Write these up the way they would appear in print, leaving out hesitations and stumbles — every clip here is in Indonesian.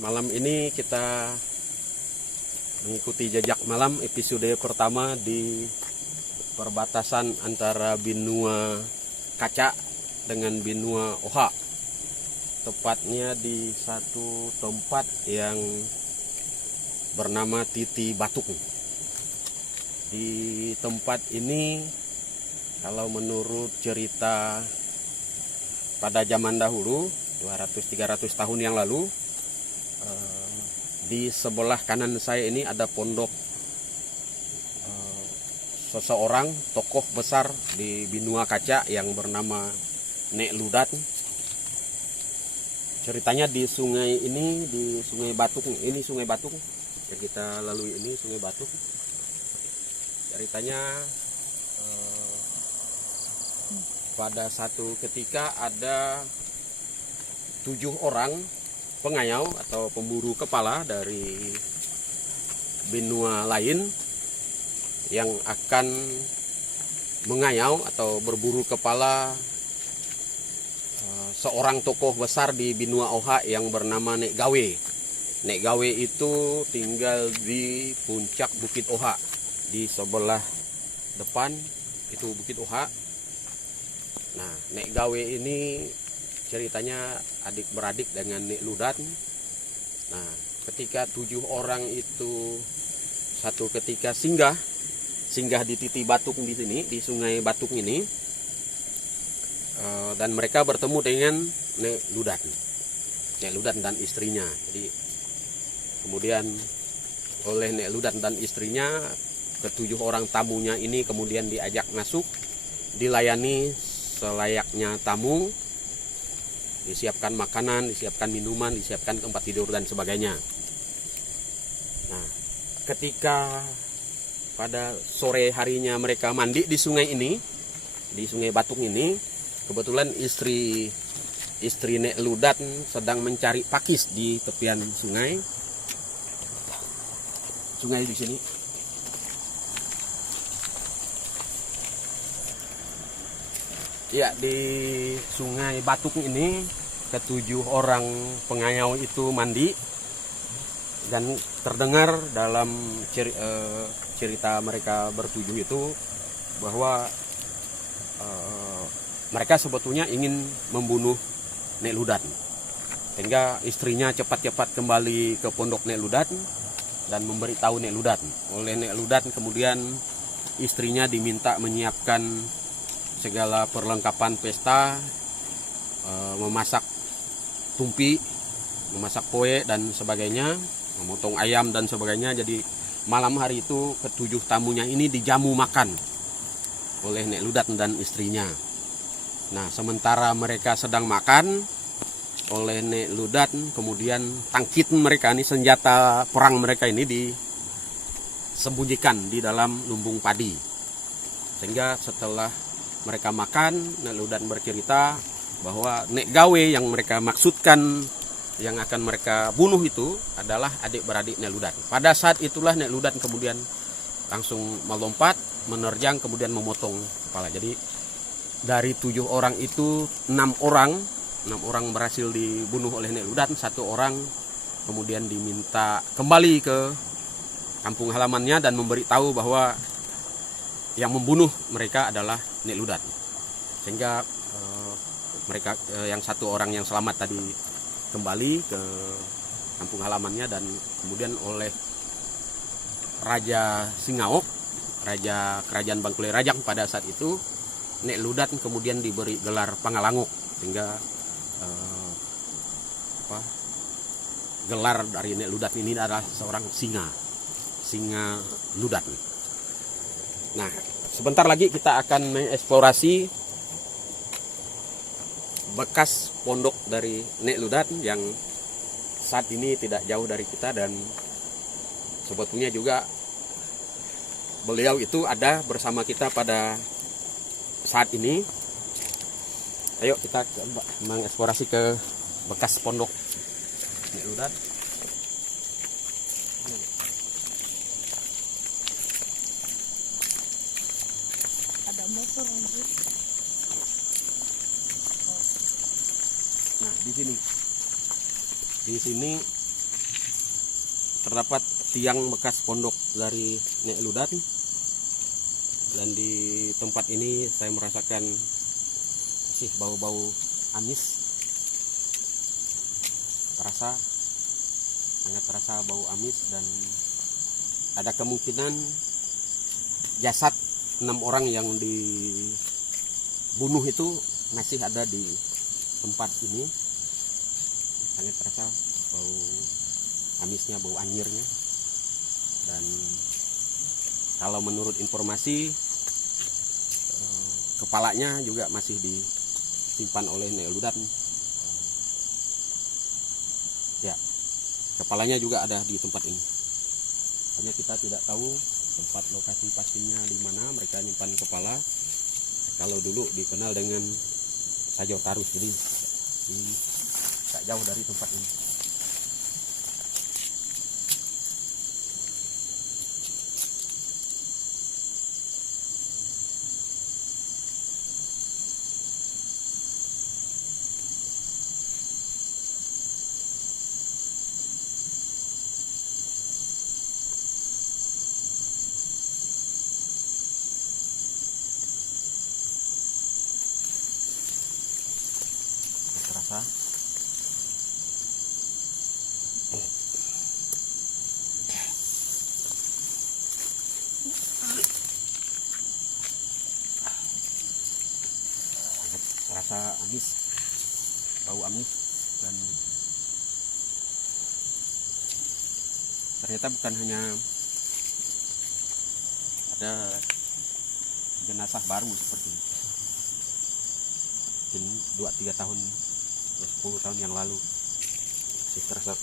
Malam ini kita mengikuti jejak malam episode pertama di perbatasan antara benua Kaca dengan benua Oha. Tepatnya di satu tempat yang bernama Titi Batuk. Di tempat ini, kalau menurut cerita pada zaman dahulu 200-300 tahun yang lalu, di sebelah kanan saya ini ada pondok seseorang tokoh besar di benua Kaca yang bernama Nek Ludat. Ceritanya di sungai ini, di Sungai Batuk, ini Sungai Batuk yang kita lalui ini Sungai Batuk. Ceritanya pada satu ketika ada 7 orang pengayau atau pemburu kepala dari benua lain yang akan mengayau atau berburu kepala seorang tokoh besar di benua Oha yang bernama Nek Gawe. Nek Gawe itu tinggal di puncak Bukit Oha. Di sebelah depan itu Bukit Oha. Nah, Nek Gawe ini ceritanya adik beradik dengan Nek Ludat. Nah, ketika 7 orang itu satu ketika singgah di Titi Batuk di sini, di Sungai Batuk ini, dan mereka bertemu dengan Nek Ludat dan istrinya. Jadi kemudian oleh Nek Ludat dan istrinya, ke-7 orang tamunya ini kemudian diajak masuk, dilayani selayaknya tamu. Disiapkan makanan, disiapkan minuman, disiapkan tempat tidur dan sebagainya. Nah, ketika pada sore harinya mereka mandi di sungai ini, di Sungai Batuk ini, kebetulan istri Nek Ludat sedang mencari pakis di tepian sungai. Sungai di sini. Ya, di Sungai Batuk ini ke-7 orang pengayau itu mandi, dan terdengar dalam cerita mereka bertujuh itu bahwa mereka sebetulnya ingin membunuh Nek Ludat, sehingga istrinya cepat-cepat kembali ke pondok Nek Ludat dan memberitahu Nek Ludat. Oleh Nek Ludat kemudian istrinya diminta menyiapkan segala perlengkapan pesta, memasak tumpi, memasak kue dan sebagainya, memotong ayam dan sebagainya. Jadi malam hari itu ke-7 tamunya ini dijamu makan oleh Nek Ludat dan istrinya. Nah, sementara mereka sedang makan, oleh Nek Ludat kemudian tangkit mereka ini, senjata perang mereka ini disembunyikan di dalam lumbung padi. Sehingga setelah mereka makan, Nek Ludat bercerita bahwa Nek Gawe yang mereka maksudkan yang akan mereka bunuh itu adalah adik beradik Nek Ludat. Pada saat itulah Nek Ludat kemudian langsung melompat, menerjang, kemudian memotong kepala. Jadi dari 7 orang itu 6 orang berhasil dibunuh oleh Nek Ludat, 1 orang kemudian diminta kembali ke kampung halamannya dan memberitahu bahwa yang membunuh mereka adalah Nek Ludat. Sehingga mereka yang 1 orang yang selamat tadi kembali ke kampung halamannya, dan kemudian oleh Raja Singaok, Raja Kerajaan Bangkulai Rajang pada saat itu, Nek Ludat kemudian diberi gelar Pangalangok, sehingga gelar dari Nek Ludat ini adalah seorang singa Ludat. Nah, sebentar lagi kita akan mengeksplorasi bekas pondok dari Nek Ludat yang saat ini tidak jauh dari kita, dan sebetulnya juga beliau itu ada bersama kita pada saat ini. Ayo kita coba mengeksplorasi ke bekas pondok Nek Ludat. Ada motor lanjut. Nah, di sini terdapat tiang bekas pondok dari Nek Ludan, dan di tempat ini saya merasakan masih bau-bau amis, sangat terasa bau amis, dan ada kemungkinan jasad 6 orang yang dibunuh itu masih ada di tempat ini. Sangat terasa bau amisnya, bau anyirnya. Dan kalau menurut informasi, kepalanya juga masih disimpan oleh Nek Ludan. Ya, kepalanya juga ada di tempat ini. Hanya kita tidak tahu tempat lokasi pastinya di mana mereka nyimpan kepala. Kalau dulu dikenal dengan Sajau Tarus, jadi tak jauh dari tempat ini. Terasa rasa amis, bau amis, dan ternyata bukan hanya ada jenazah baru seperti ini. Mungkin 2-3 tahun, 10 tahun yang lalu masih terasa.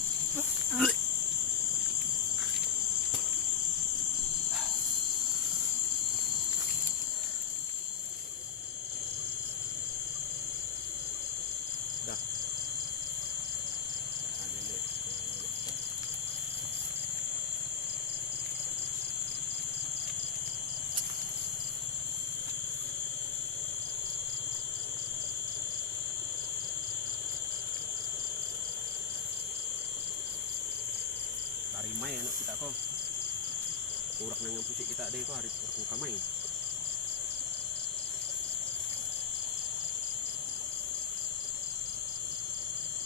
Dari Mai anak kita kok urak nang pusik kita deh kok hari urak kamai.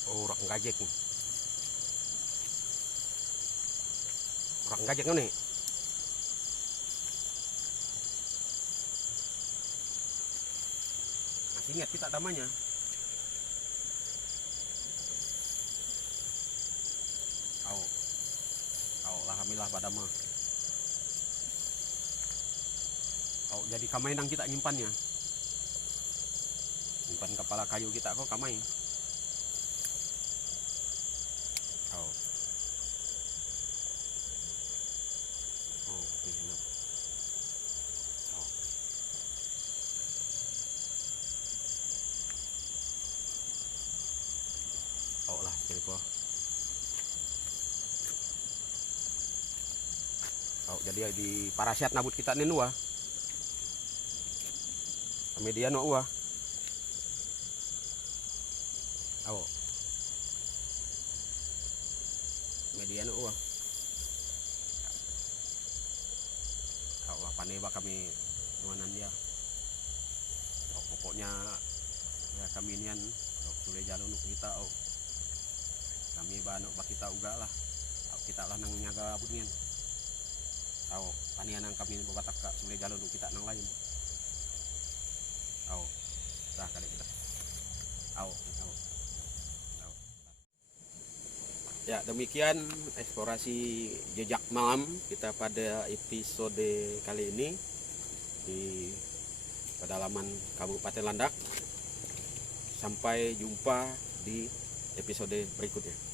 Urak gajek nih. Urak gajek nih. Masih ingat kita namanya. Alhamdulillah badama. Jadi kamai nang kita nyimpannya. Nyimpan kepala kayu kita kok kamai. Lah, jadi kok. Jadi di parasiat nabut kita nih nuah. Media no uah. Media no uah. Paneba kami nuanan dia. Pokoknya ya kami nian boleh jalan untuk kita. Kami banok bak kita uga lah. Kita lah nang nyaga abut nian. Panian yang kami babatak ka sulit jalur kita nang lain. Dah kali kita. Ya, demikian eksplorasi jejak malam kita pada episode kali ini di pedalaman Kabupaten Landak. Sampai jumpa di episode berikutnya.